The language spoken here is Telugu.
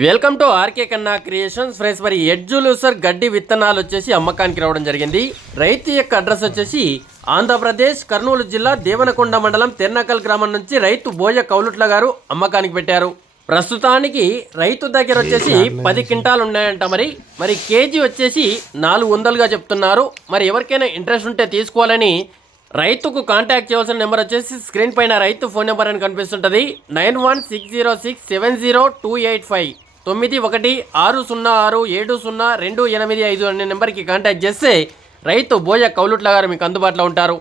Welcome to RK Kanna creations. Friends మరి ఎడ్జులూసర్ గడ్డి విత్తనాలు వచ్చేసి అమ్మకానికి రావడం జరిగింది. రైతు యొక్క అడ్రస్ వచ్చేసి ఆంధ్రప్రదేశ్ కర్నూలు జిల్లా దేవనకొండ మండలం తెర్నకల్ గ్రామం నుంచి రైతు బోయ కౌలుట్ల గారు అమ్మకానికి పెట్టారు. ప్రస్తుతానికి రైతు దగ్గర వచ్చేసి పది క్వింటాలు ఉన్నాయంట మరి. మరి కేజీ వచ్చేసి నాలుగు వందలుగా చెప్తున్నారు. మరి ఎవరికైనా ఇంట్రెస్ట్ ఉంటే తీసుకోవాలని రైతుకు కాంటాక్ట్ చేయవలసిన నెంబర్ వచ్చేసి స్క్రీన్ పైన రైతు ఫోన్ నెంబర్ అని కనిపిస్తుంటుంది. Nine one six zero six seven zero two eight five. తొమ్మిది ఒకటి ఆరు సున్నా ఆరు ఏడు సున్నా రెండు ఎనిమిది ఐదు అనే నెంబర్కి కాంటాక్ట్ చేస్తే రైతు బోయ కౌలుట్ల గారు మీకు అందుబాటులో ఉంటారు.